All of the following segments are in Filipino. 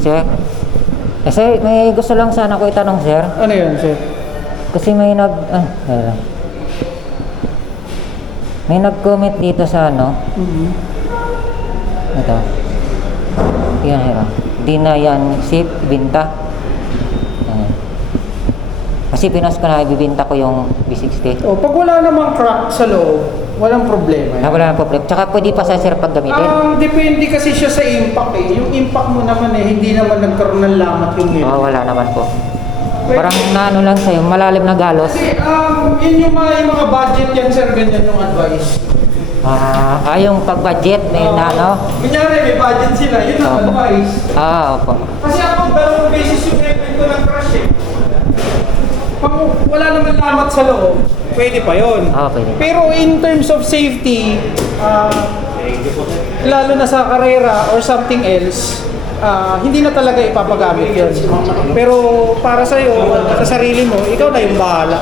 Sir? Sir, may gusto lang sana ko itanong, sir. Ano yun, sir? Kasi may may nag-comment dito sa ano. Ito. Yan, hero. Di na yan safe, ibinta. Yan. Kasi pinas ko na, ibibinta ko yung B60. O, pag wala namang crack sa loob, walang problema yan. Wala na problem. Tsaka pwede pa sa sir pag gamitin. Depende kasi siya sa impact eh. Yung impact mo naman eh, hindi naman nagkaroon ng lamat yung helmet. Wala naman po. Parang naano lang sa'yo, malalim na galos. Kasi yun yung mga budget yan sir, ganyan yung advice. Yung pag-budget, may ano? Kunyari may budget sila, yun ang Opo. advice. Opo. Kasi ako, dalawang beses yung helmet ko nag-crash eh. Pag wala naman lamat sa loob, pwede pa yun. Pwede. Pero in terms of safety, lalo na sa karera or something else, hindi na talaga ipapagamit yun. Pero para sa'yo, sa sarili mo, ikaw na yung bahala.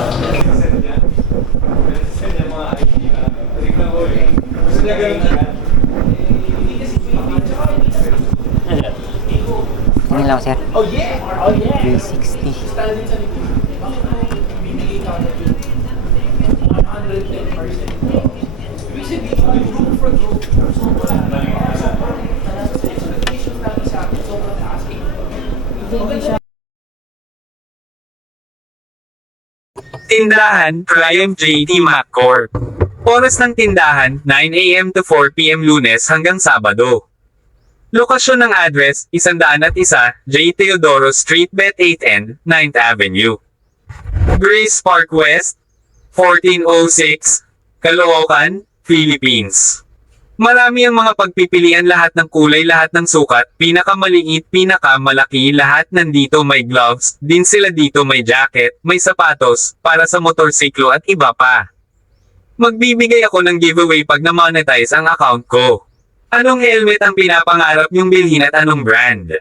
Tingin lang, sir. Oh yeah! Oh yeah! 360. Tindahan, Triumph JT MacCorp. Oras ng tindahan, 9 a.m. to 4 p.m. Lunes hanggang Sabado. Lokasyon ng address, 101 J. Teodoro Street, Bet 8 End, 9th Avenue. Grace Park West, 1406, Caloocan, Philippines. Marami ang mga pagpipilian, lahat ng kulay, lahat ng sukat, pinakamaliit, pinakamalaki, lahat nandito. May gloves, din sila dito, may jacket, may sapatos, para sa motorsiklo at iba pa. Magbibigay ako ng giveaway pag na-monetize ang account ko. Anong helmet ang pinapangarap niyong bilhin at anong brand?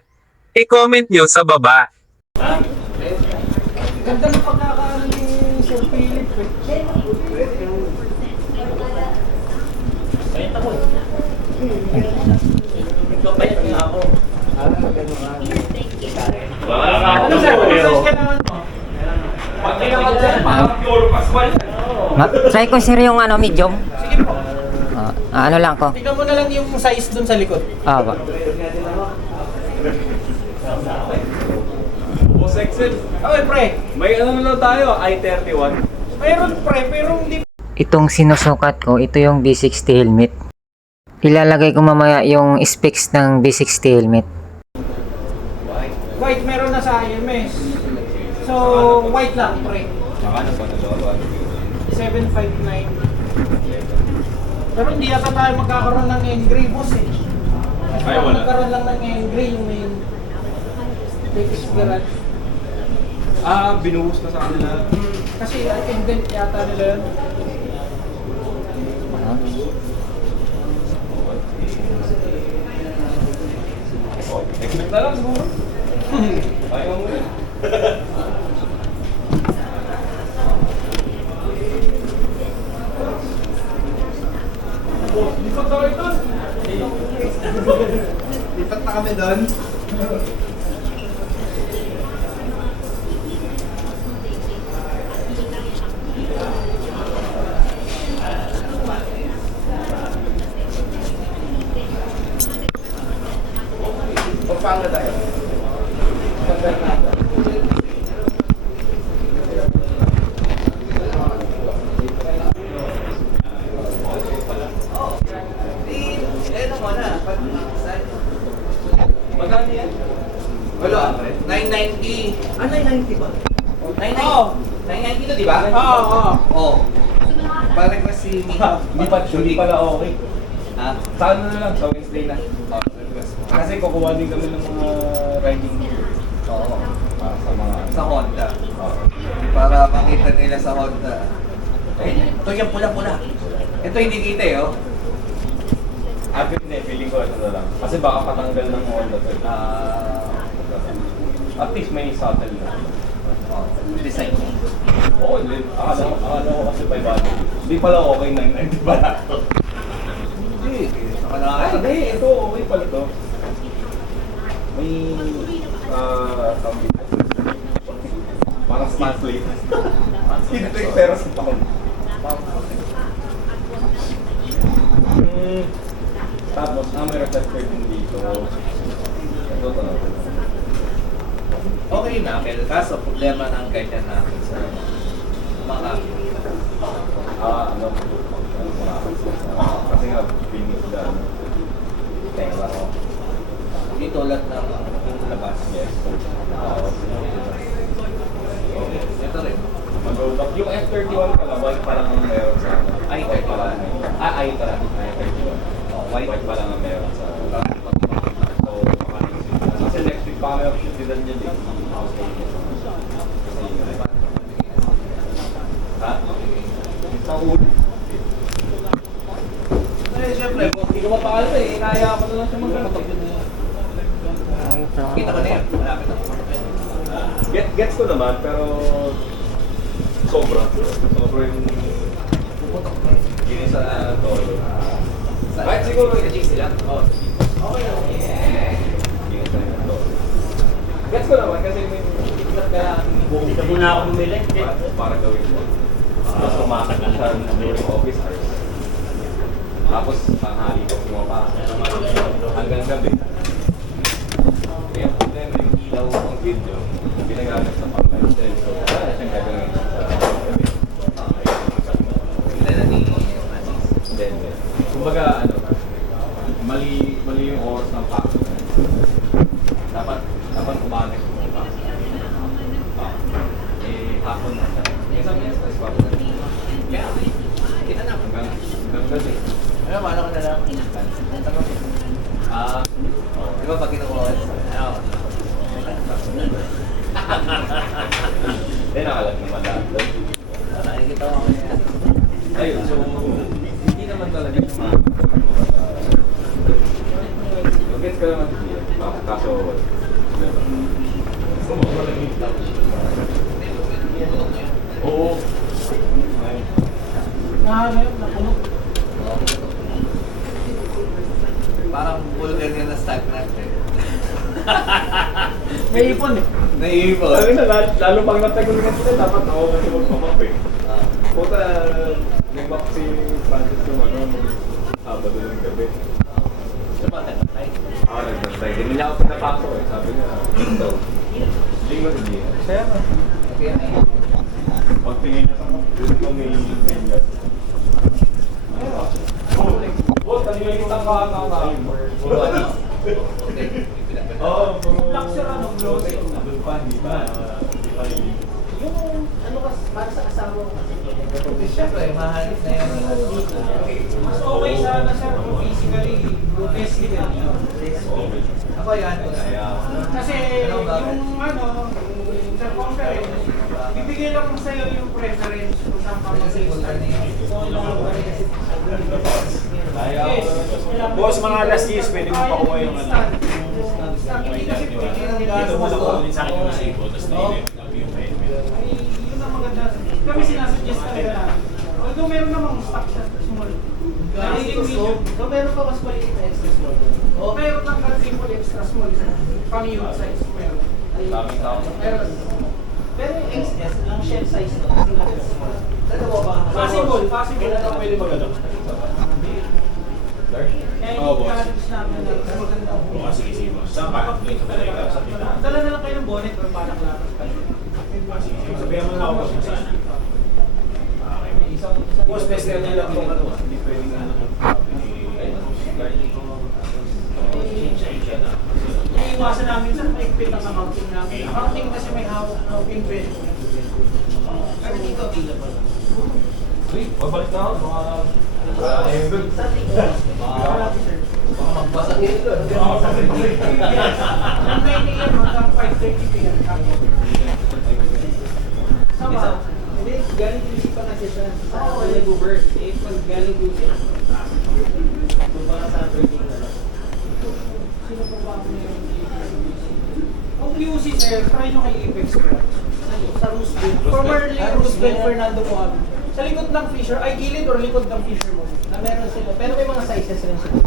I-comment nyo sa baba. Ganda ng pagkakaano ni Sir Philip eh. Ano sir, size kailangan mo? Pag kailangan dyan, Try ko, sir, yung ano, medium. sige po. Ano lang ko. Tingnan mo na lang yung size dun sa likod. Ba. Boss Excel, Okay, pre. may ano na lang tayo, I-31. Mayroon pre, pero hindi. Itong sinusukat ko, ito yung B60 helmet. Ilalagay ko mamaya yung specs ng B60 helmet. White meron na sa IMS. So, white lang, pre. 759. Pero hindi yata tayo magkakaroon ng engray, boss eh. Kasi Ay, baka wala. magkaroon lang ng engray yung main latest garage. Binuhos na sa kanila. Kasi indent yata nila yun. Expect na lang siguro. Ayaw mo yun. Lipat na kayo doon. Lipat na kami doon. Paano tayo? Magkano yan? Wala, 990. 990 ba? 990? Oo. 990 to, di ba? Oo. Oo. Parang kasi Hindi pala okay. Ha? Sa ano na lang, sa Wednesday na. Kasi kukuha din kami ng mga riding gear. Oo. Sa mga... Sa Honda. Oo. Para makita nila sa Honda. Ito yung pula-pula. Ito hindi kita eh, oh. Hindi, feeling ko ito na lang. Kasi baka patanggal ng Honda to. At least may subtle na. Design. Oo, akala ko kasi 500. Hindi pala okay, 990 pala. Hindi. Saka Ay, hindi. Ito okay pala to. May, parang smart plate. Speed plate pero sa pound. Tapos, may reflector din dito. Ito talaga. Okay na, pero kaso problema ng ganyan natin sa mga Ano mga kasi nga, binig na, tenga ko. hindi tulad ng labas. Yes. Ito rin. Mag-roll up. Yung F31 pala, white pa lang ang meron sa ano. Ay, White pa lang. Ay, pala. Ay, F31. Oh, White pa lang ang meron sa So, kasi next week pa kami option din yan din. Ha? Sa ulo. Eh, syempre, kung hindi ko mapaalam eh, inaya ko na lang siya mag-rotok. Kita ko na yan, malapit na. Gets ko naman, pero sobra. Sobra yung gini sa tolo. Kahit siguro i-adjust sila. Oo. Okay lang. Gini sa tolo. Gets ko naman kasi may kailangan Dito muna ako bumili. para gawin mo. Tapos kumakas na siya during office hours. Tapos tanghali ko pumapasok. Hanggang gabi. Kaya ang problema yung ilaw ng video, ginagamit sa pang-lifestyle. So, wala na siyang gagawin sa gabi. Then, kumbaga, mali yung oras ng pasok. Dapat umaga yung pasok. Hapon na siya. Minsan stress pa. Kaya, kita na. Hanggang gabi. Ano, mano ko na lang. Di ba pag kinukuha ko? Ano? Nakalag naman lahat. Nakikita ko kaya. Ayun, so, hindi naman talaga yung mga... Gets ka naman hindi. Kaso, oo. Napuno. Parang vulgar nga na stagnant eh. May ipon eh. Naiiba. Sabi na, lalo pag nataguligan sila, dapat ako kasi magpamap eh. Puta, nag-map si Francis yung nung Sabado ng gabi. Diba, nagtay? Nagbantay. Hindi niya ako pinapasok eh. Sabi niya, ito. Linggo sa diya. Kaya nga. Kaya na yun. Pagtingin niya sa map, doon ko may finger. Boss, ano yung isang kakakain mo? Oo, Luxury ano, gloss. doon pa, hindi pa Yung ano kas para sa asawa ko kasi. Siyempre, mahanip na yan. Mas okay sana sir kung physically, physically. Ako yan ko na. Kasi yung ano, sa conference, bibigay lang sa'yo yung preference kung saan ka mag-start. Boss, mga last years, pwede mo pakuha yung ano. Hindi kasi pwede yung Dito mo lang kunin sa akin yung resibo, tapos na-init yung payment. Ay, yun ang maganda. Kami sinasuggest talaga namin. Although meron namang stock sa small. Nagiging medium. So meron pa mas maliit na extra small. O meron kang triple extra small. Pang youth size. Meron. Daming tao. Meron. Pero yung XS, ang shell size no, kasi laki small. Dalawa ba? Possible, possible. Kailan ako pwede mag-ano? Kaya Oo, boss. i-encourage namin na maganda. Oo, sige, sige, boss. Saan ka? Dito ka lang sa tindahan. Dala na lang kayo ng bonnet or panaklapas. Sige, sige. Sabihan mo na ako, boss, kung saan. Boss, best niya lang kung ano. Hindi pwedeng ano. Iiwasan namin sa maigpit ang accounting namin. Accounting kasi may hawak na pinpin. Pero dito, available. Uy, babalik na ako. Wala na yun dun. Baka magbasa dito. From 9 a.m. hanggang 5:30 p.m. Sama. Hindi, galing QC pa kasi siya. Oo, nag-over. Eh, pag galing QC, kung baka Saturday na lang. Sino po ba ang mayroon dito? Kung QC sir, try nyo kay Apex Scratch. Sa Roosevelt. Formerly Roosevelt Fernando po kami. Sa likod ng Fisher, ay gilid or likod ng Fisher mo. Na meron sila. Pero may mga sizes rin sila.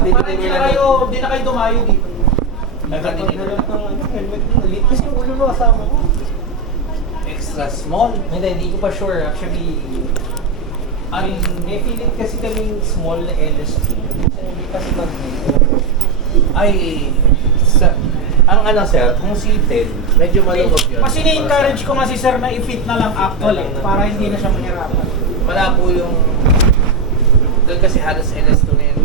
Para hindi na kayo dumayo dito. Nagkakaroon ng helmet mo. Lit kasi yung ulo mo kasama ko. Extra small. Hindi ko pa sure. Actually, may feeling kasi kaming small na LS2. Hindi kasi Ay, ang ano sir, kung seated, medyo malungkot yun. Kasi ni-encourage ko nga si sir na i-fit na lang actual para hindi na siya mahirapan. Wala po yung... Doon kasi halos LS2 na yun.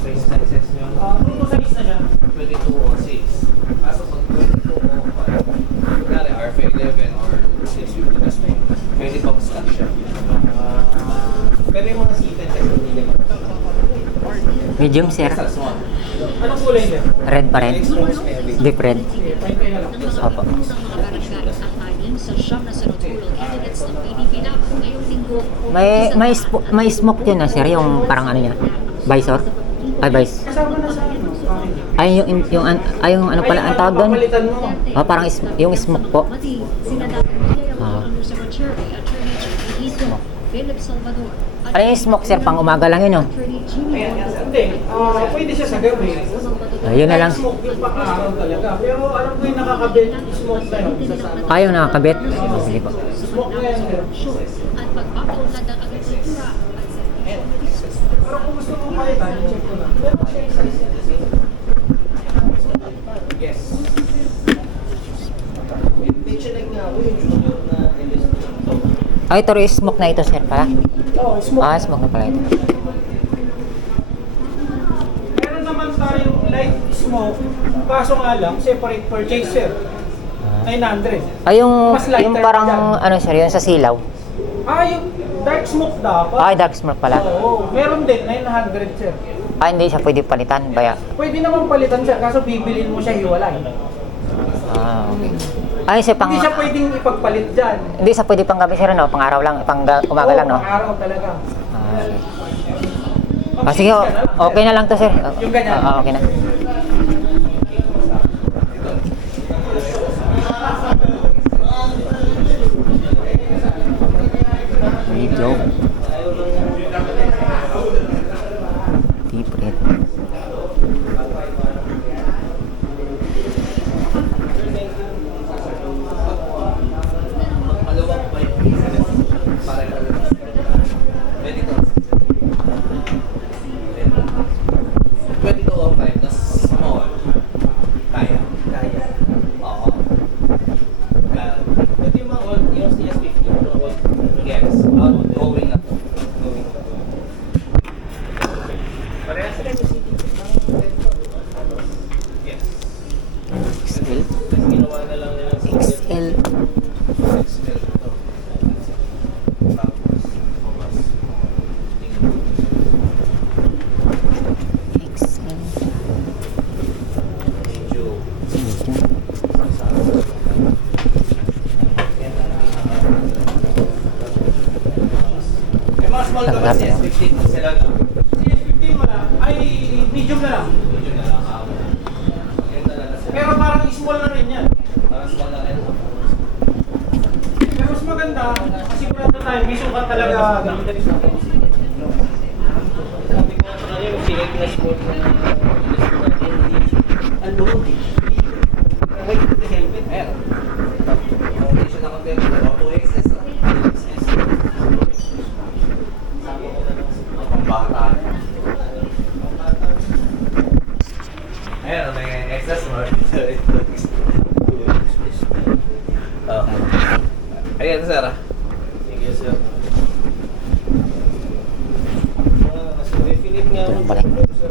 So yung sizes nyo. Kung size na siya. 2206. Kaso pag 2205, kunwari RF11 or 650 kasi pwede pa stock siya. pero yung mga seated kasi hindi naman. Medium, sir. Extra small. Anong kulay niya? Red pa rin. Deep red. Opo. Sa siyam na sunod-sulong candidates ng PDP na ngayong linggo. May smoke yun na, sir. Yung parang ano niya. Visor. Ay, Kasama na sa ano. Ay, yung ano pala, ang tawag doon? Papalitan mo. Parang yung smoke po. Mati, sinadami niya ang Undersecretary Attorney J.P. Hito, Philip Salvador. Ano yung smoke, sir? Pang umaga lang yun, no? Attorney Jimmy Hindi. Pwede siya sa gabi. Yun na lang. Smoke yung pang-araw talaga. Pero alam ko yung nakakabit smoke na yun. Ayaw nakakabit. Sige po. Smoke na yan. At pagpapaunlad ng agrikultura at Pero kung gusto mo palitan, check ko na. Pero siya yung size niya. Yes. Mentioned nga ako yung junior na LS2. Ay, ito rin smoke na ito, sir, pala. Oo, smoke. Smoke na pala ito. Meron naman tayong light smoke. Kaso nga lang, separate purchase, sir. 900. Ay, Mas lighter yung parang, pa ano, sir, yung sa silaw. Yung dark smoke dapat. Ay, dark smoke pala. Oo, meron din, 900, sir. Ay, hindi siya pwede palitan, baya. Pwede naman palitan, sir, kaso bibilin mo siya hiwalay. Okay. Ay, siya pang... Hindi siya pwedeng ipagpalit dyan. Hindi siya pwede pang gabi, sir, no? Pang araw lang, pang umaga lang, no? Pang-araw talaga. Sige, okay na lang to, sir. Yung ganyan. Okay na. Video. Deep red. Maluwag pa yung para pwede to. 2205, tas small. Kaya. Oo. Ito yung mga old, yung CS50. Yes. Outgoing na po. Parehas sila yung seating. Yes. XL. Kasi ginawa na lang nila yung XL. XL to. Tapos, XL. medyo may mga small ka ba CS15 sila na? CS15 wala. Ay, medium na lang. Medyo na lang ako. Maganda na lang sila. Pero parang small na rin yan. Parang small na rin. Pero mas maganda, kasi kurado tayo, may sukat talaga. Sabi ko nga sa kanya, yung select na sport na ang loob eh. Wait, the helmet. Ayan. Foundation na compare ko. 2XS. Pambata na. Ayan, may XS mo. Ayan, sir. Sige, sir. May Philip nga ako. Pala. Sir.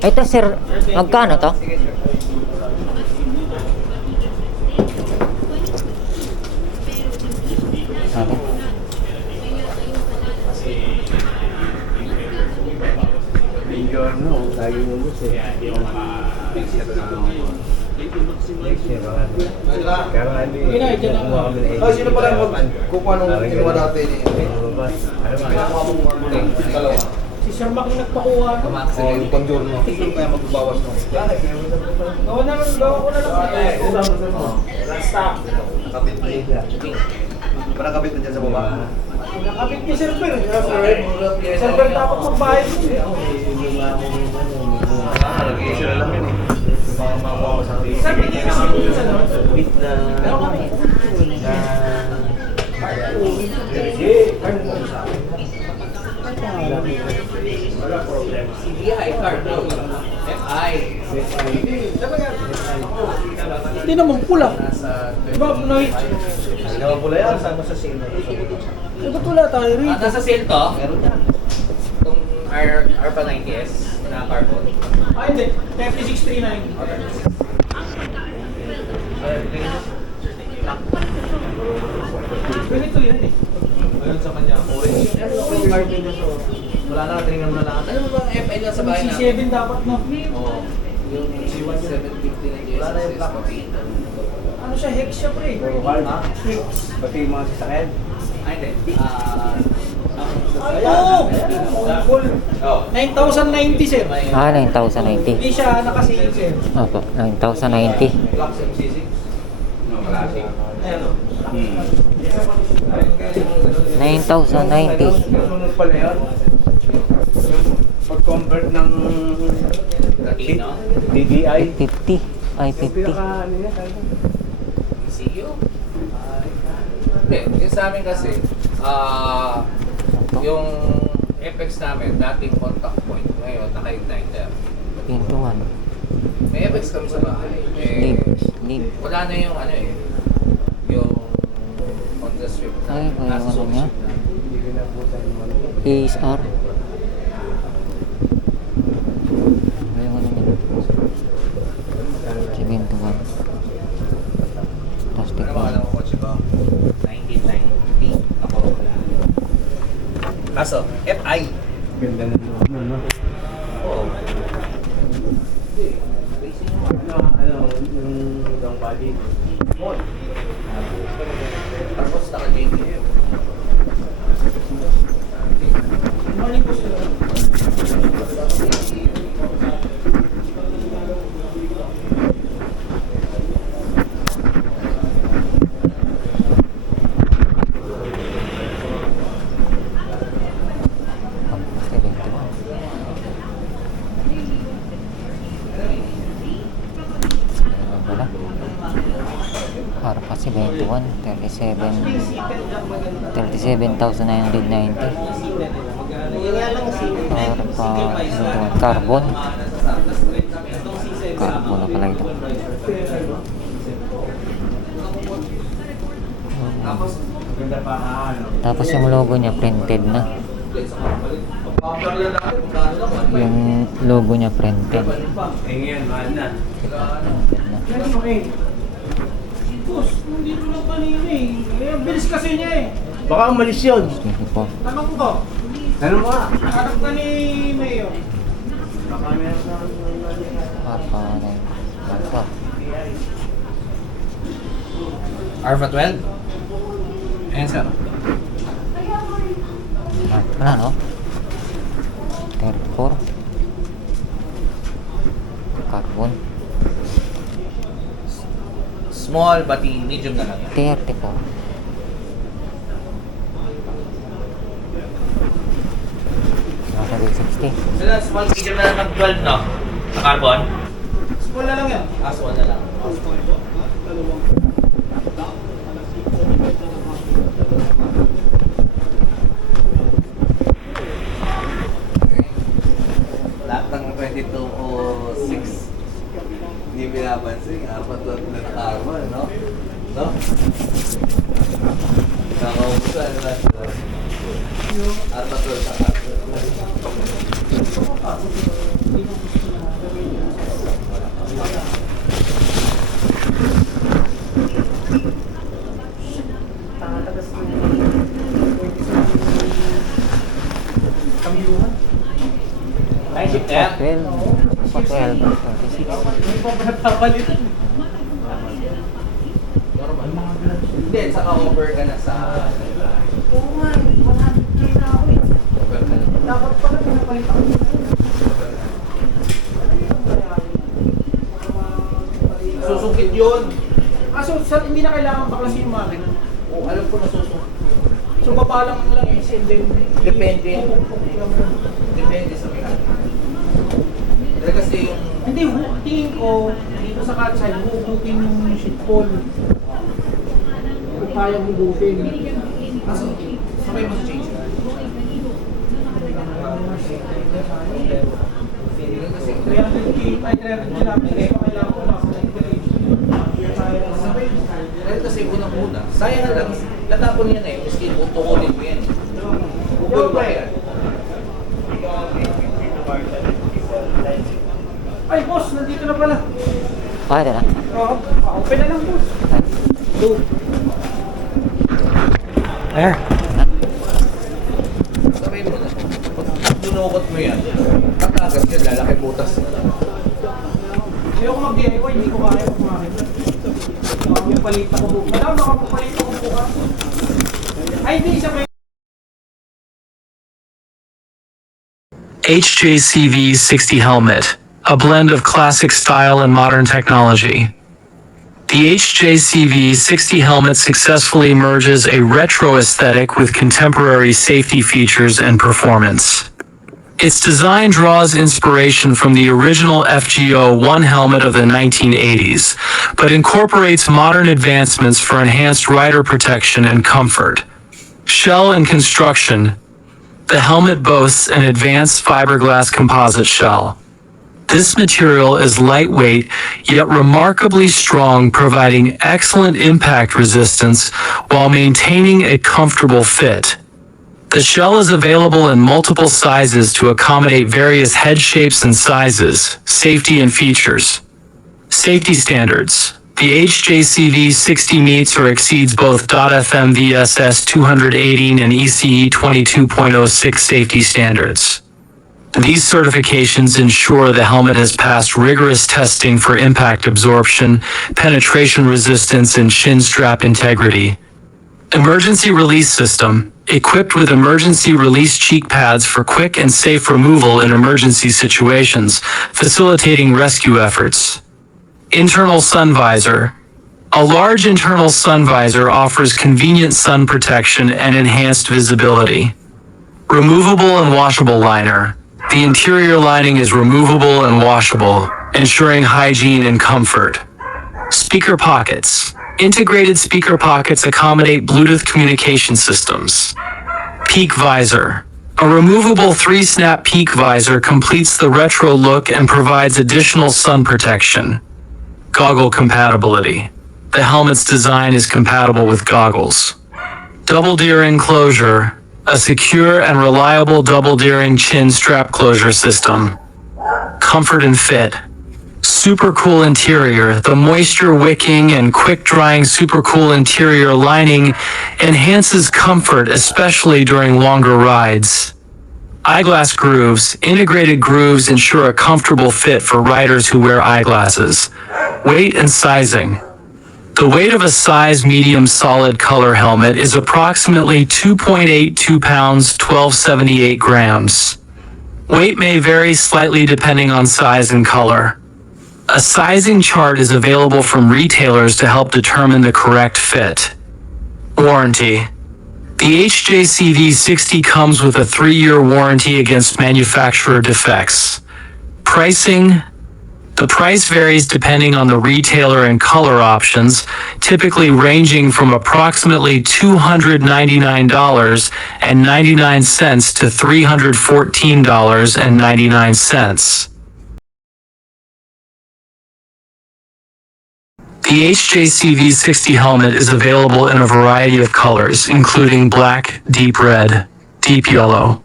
Ito sir, magkano to? Sabi. Oh, sino pala kukuha nung inuwa natin eh? Dalawa. Si Sir Mac yung nagpakuha. Oh, yung pang-journal. Sino kaya magbabawas nung? Gawa ko na lang. Nakabit na yun. Nakabit na dyan sa baba. Nakabit ni Sir Per. Sir Per dapat magbayad. Nag-i-issue na lang yun eh. Sir, bigyan ka kami sa doon. Meron kami. CDI card. FI. Hindi naman pula. Nasa Diba, Noy? Hindi naman pula yan. Saan mo sa sino? Eh, ba't wala tayo rito? Nasa sale to? Meron yan. Itong ARPA 90S na carbon. Ah, hindi. 3639. Ganito yan eh. Ayun sa kanya. Orange. Wala na, tingnan mo na lang. Ano ba ang FI na sa bahay natin? C7 dapat, no? Oo. Yung 750 na GSS. Ano siya, hex siya, pre. Ha? Pati yung mga sasakyan. Ay, hindi. Ay, oo! Full. 9,090, sir. Ah, 9,090. Hindi siya nakasale, sir. Opo, 9,090. Black MC6. Classic. Ayan o. 9,090. Sunod pala yun. Yung pag-convert ng Latino. DDI. 50. Ay, Yung 50. pinaka ano yan, sabi ko. CU? Hindi. Yung sa amin kasi, yung FX namin, dating contact point. Ngayon, naka-igniter. Into 1. May FX kami sa bahay. Lead. Lead. Wala na yung ano eh. Yung on the strip na. Ay, may nasa ano zone niya? strip na. Hindi ko na po tayo naman. ASR. Ay, ano niya? 71. Tapos Ano ba alam mo kotse ko? 1990 na Corolla. Kaso, FI. Ganda na loob nun, no? Oo. Ano, yung long body. Tapos naka-JDM. Morning po, sir. Para kasi 21, 37, 37,990. Para pa 21, carbon. Carbon na pala ito. Ganda pa, ano. Tapos yung logo niya printed na. Yung logo niya printed. Eh ngayon, mahal na. Meron mo eh. Boss, nandito lang kanina eh. Ang bilis kasi niya eh. Baka umalis yun. 24. Tanong ko. Ano ba? Harap ka ni Mayo. Baka meron na. Para Alpha. Alpha 12? Ayan sir. Wala no? 34. Carbon. Small, pati medium na lang yan. 34. Nasa 60. Sila, small, medium na lang ng 12, no? Sa carbon? Small na lang yan. Small na lang. Lahat ng 2206 hindi binabansin, apat na carbon, no? No? Nakaubusan na sila. At patrol sa patrol. Ay, ship na yan. 12. 12. 26. Hindi pa ba napapalitan? Hindi, saka over ka na sa... Oo nga, 100K na ako eh. Over ka na. Dapat pala pinapalitan ko. Susungkit yun. Hindi na kailangan baklasin yung makina. Oh, alam ko na susungkit. So, baba lang eh, and then... Depende. Depende sa mechanic. Dahil kasi yung... Hindi, tingin ko, dito sa cutside, hugutin yung shit pole. Kung kaya hugutin. Kaso, sabay mo sa change. Kasi, 300K, ay 300K lang, hindi pa kailangan ko lang sa sabay. Dahil kasi unang-una, sayang lang. Latapon yan eh, miski tukunin mo yan. Bukol ba yan? Ay, boss, nandito na pala. Okay na. Oo, open na lang, boss. Go. Air. Sabay mo na. Pag dinukot mo yan, tatagas yun, lalaki butas. Hindi ako mag-DIY, hindi ko kaya kumain. Yung palita ko bukas. Alam, makapapalita ko bukas. Ay, hindi, isa pa HJCV 60 helmet, a blend of classic style and modern technology. The HJCV 60 helmet successfully merges a retro aesthetic with contemporary safety features and performance. Its design draws inspiration from the original FGO-1 helmet of the 1980s, but incorporates modern advancements for enhanced rider protection and comfort. Shell and construction. The helmet boasts an advanced fiberglass composite shell. This material is lightweight, yet remarkably strong, providing excellent impact resistance while maintaining a comfortable fit. The shell is available in multiple sizes to accommodate various head shapes and sizes, safety and features. Safety standards. The HJCV 60 meets or exceeds both .FM VSS 218 and ECE 22.06 safety standards. These certifications ensure the helmet has passed rigorous testing for impact absorption, penetration resistance, and chin strap integrity. Emergency release system, equipped with emergency release cheek pads for quick and safe removal in emergency situations, facilitating rescue efforts. Internal sun visor. A large internal sun visor offers convenient sun protection and enhanced visibility. Removable and washable liner. The interior lining is removable and washable, ensuring hygiene and comfort. Speaker pockets. Integrated speaker pockets accommodate Bluetooth communication systems. Peak visor. A removable 3-snap peak visor completes the retro look and provides additional sun protection. Goggle compatibility. The helmet's design is compatible with goggles. Double deer enclosure. A secure and reliable double deering chin strap closure system. Comfort and fit. Super cool interior. The moisture wicking and quick drying super cool interior lining enhances comfort, especially during longer rides. Eyeglass grooves. Integrated grooves ensure a comfortable fit for riders who wear eyeglasses. Weight and sizing. The weight of a size medium solid color helmet is approximately 2.82 pounds, 1278 grams. Weight may vary slightly depending on size and color. A sizing chart is available from retailers to help determine the correct fit. Warranty. The HJCV 60 comes with a 3-year warranty against manufacturer defects. Pricing. The price varies depending on the retailer and color options, typically ranging from approximately $299.99 to $314.99. The HJCV 60 helmet is available in a variety of colors, including black, deep red, deep yellow,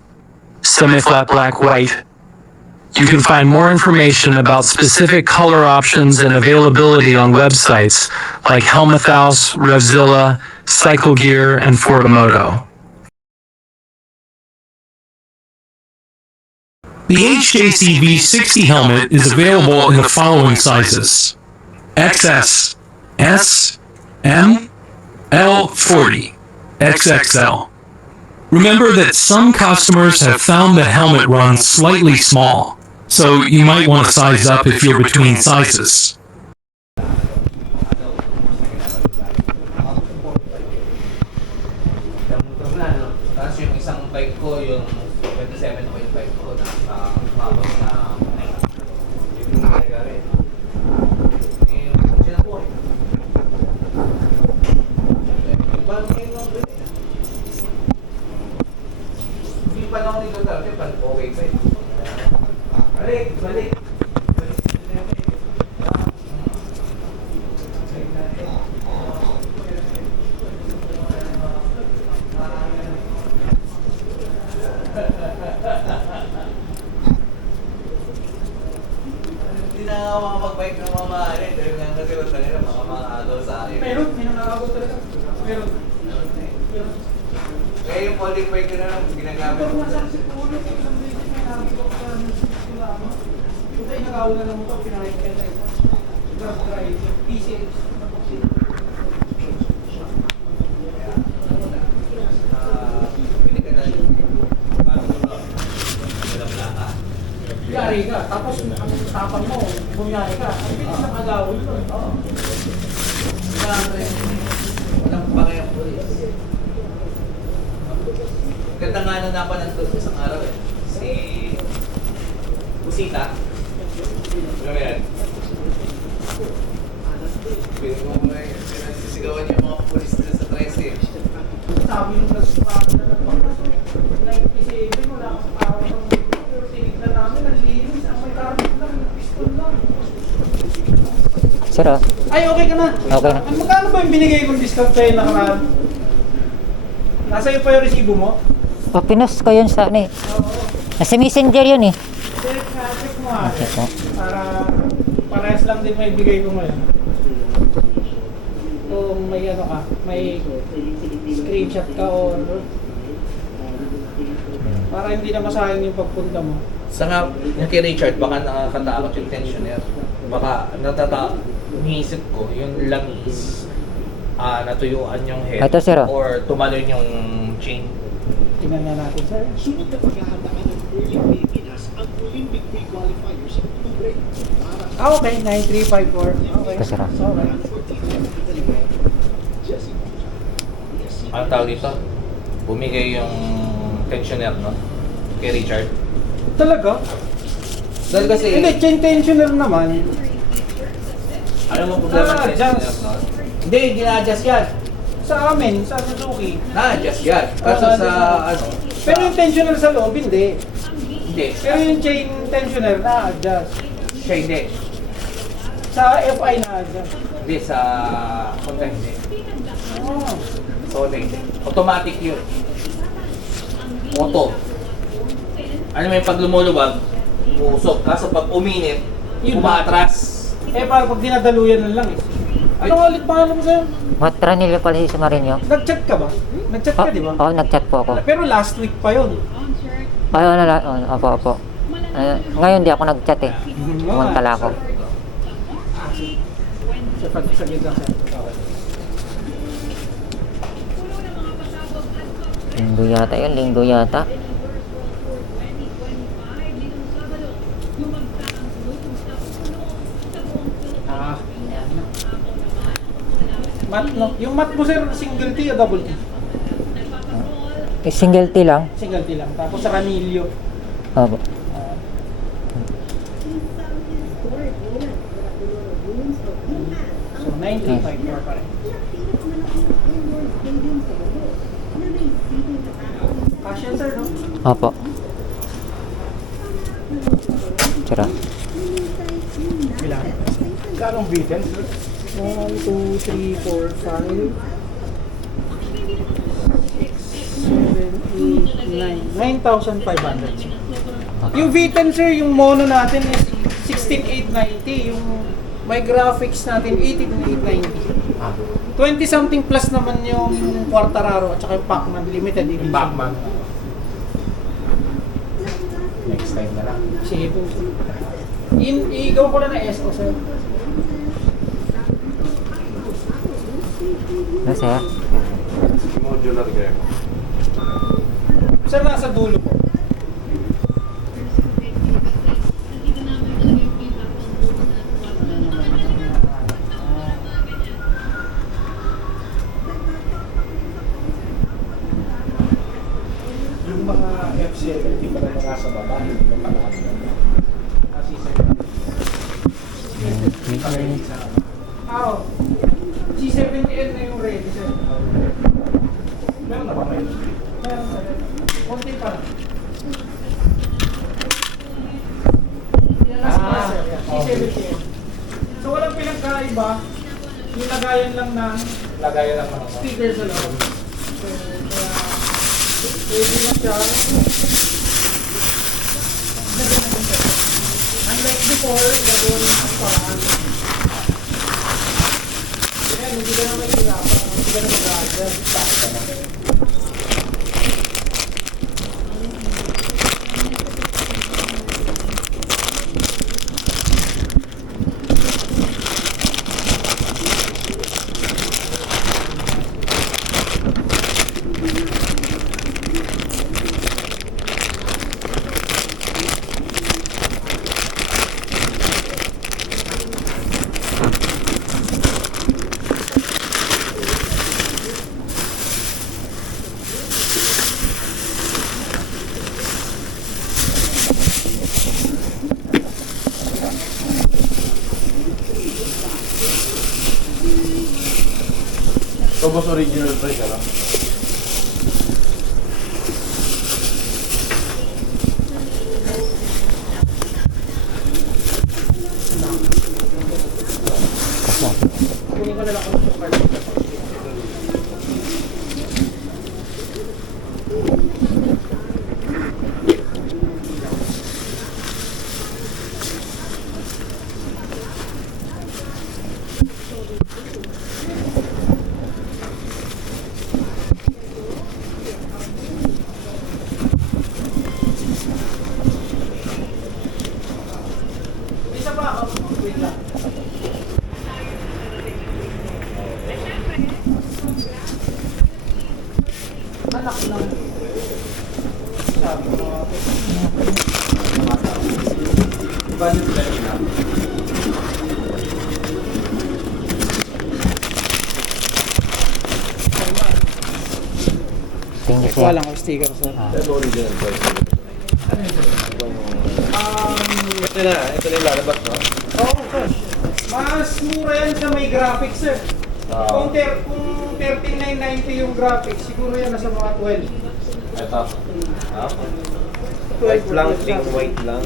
semi-flat black, white. You can find more information about specific color options and availability on websites like Helmuthaus, Revzilla, Cycle Gear, and Fortimoto. The HJCV 60 helmet is available in the following sizes: XS, S, M, L 40, XXL. Remember that some customers have found the helmet runs slightly small, so you might want to size up if you're between sizes. Tapos yung isang bike ko, yung 27.5 ko, nakakabot na yung nagari. Sila po eh. Yung bago ngayon lang doon eh. Hindi pa na ako nito dati, okay pa eh. Balik, balik. Hindi na nga makapag-bike ng mga maaari dahil nga kasi wala nila mga agaw sa akin. Meron, may nangangagot talaga. Meron. Kaya yung folding bike ko na lang ginagamit Pero ko. masakit po ulit yung isang beses na namin ko sa wala mo. Yung tayo nakauna ng motor, pinakit ka tayo. Grab drive, PCX. Pili ka na Yari ka, tapos ang tapang mo, bunyari ka. Ang bilis ng agawin mo. Oo. Walang bangay ang pulis. Ganda nga na napanood ko sa isang araw eh. Si Busita. Ano ba yan? Pwede mo mga sinasisigawan yung mga pulis nila sa 13. Sabi nung nag-start na nagpapasok. 97, wala akong araw ng pero tinignan namin, ang linis. Ang may target lang, piston lang. Sir, oh. Ay, okay ka na. Okay na. Magkano ba yung binigay kong discount sa'yo nakaraan? Nasa iyo pa yung resibo mo? Pinos ko yun sa ano eh. Nasa messenger yun eh. Check mo nga. Okay po. Para parehas lang din may bigay ko ngayon. Kung may ano ka, may screenshot ka or para hindi na masayang yung pagpunta mo. Sa nga, yung kay Richard, baka nakakatakot yung tensioner. Baka iniisip ko, yung langis, natuyuan yung head, Ito, sir, oh. or tumalon yung chain. Tingnan nga natin, sir. Sunod na paghahandaan ng Early Pilipinas ang Olympic pre-qualifiers sa Oktubre. Okay, 9354. Okay. Ito, sir, oh. Okay. Anong tawag dito? Bumigay yung tensioner, no? Kay Richard. Talaga? Dahil kasi, Hindi, chain tensioner naman. alam mo problema ng tensioner, adjust. no? Hindi, gina-adjust yan. Sa amin, sa Suzuki. Na-adjust yan. Kaso sa, ano? Pero yung tensioner sa loob, hindi. Hindi. Pero yung chain tensioner, na-adjust. Siya hindi. Sa FI na-adjust. Hindi, sa Honda hindi. Oh. Sa Honda hindi. Automatic yun. Auto. Ano mo yung pag lumuluwag, umusok. Kaso pag uminit, Yun umaatras. Para pag dinadaluyan na lang eh. Ano ulit pangalan mo sa'yo? Matranilyo pala si Marinho. Nag-chat ka ba? Nag-chat ka, di ba? Oo, nag-chat po ako. Pero last week pa yun. Ay, opo. Ngayon di ako nag-chat eh. Kumantala ako. Sa gitna sir. Linggo yata. Mat, no? Yung mat mo sir, single T o double T? Single T lang. Single T lang. Tapos sa kanilyo. Opo. So 9354 pa rin. Kasya sir, no? Opo. Tara. Bilang. Kanong Beatles? 1, 2, 3, 4, 5, 6, 7, 8, 9. 9,500 sir. Yung V10 sir, yung mono natin is 16,890. Yung may graphics natin 18,890. 20 something plus naman yung Quartararo at saka yung Pacman limited edition. Pacman. Next time na lang. Sige po. I-gawa ko na ng SO sir. Ano sir? Modular kayo. Sir, nasa dulo po. Yung mga F7, hindi pa na nasa baba, hindi pa pala kasi C70L na yung ready sir. meron na ba kayo? Meron sir. Konti pa lang. Yan nasa taas, sir. Yan, C70L. So walang pinagkaiba. Yung lagayan lang ng Lagayan lang naman. speaker sa loob. So, kaya pwede na siya. Unlike before, gagawin ng paraan. Kaya hindi ka na may hirapan. Hindi ka na mag-adjust. Ito boss original price lang. Kunin ko na lang kung yung card. Isa pa, wait lang. Anak lang. Sabi ko na Budget lang lang. Thank you sir. wala ko sticker sir. Ito original price. Ito na yung lalabas, no? Oo, sir. Mas mura yan sa may graphics sir. Kung 13,990 yung graphics, siguro yan nasa mga 12. Ito. White lang, pink white lang.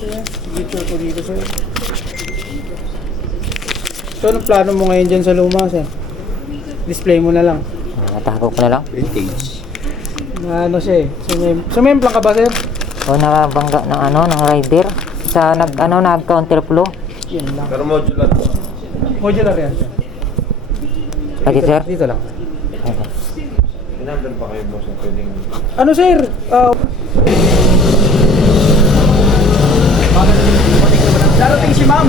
Signature ko dito sir. So anong plano mo ngayon dyan sa luma sir? Display mo na lang. Natago ko na lang. Vintage. Na ano siya eh. Sumemplang ka ba sir? O nakabangga ng ano, ng rider. Sa nag counter flow. Yan lang. Pero modular. Modular yan sir. Pwede sir? Dito lang. Inandun pa kayo boss na pwedeng... Ano sir? Darating si ma'am.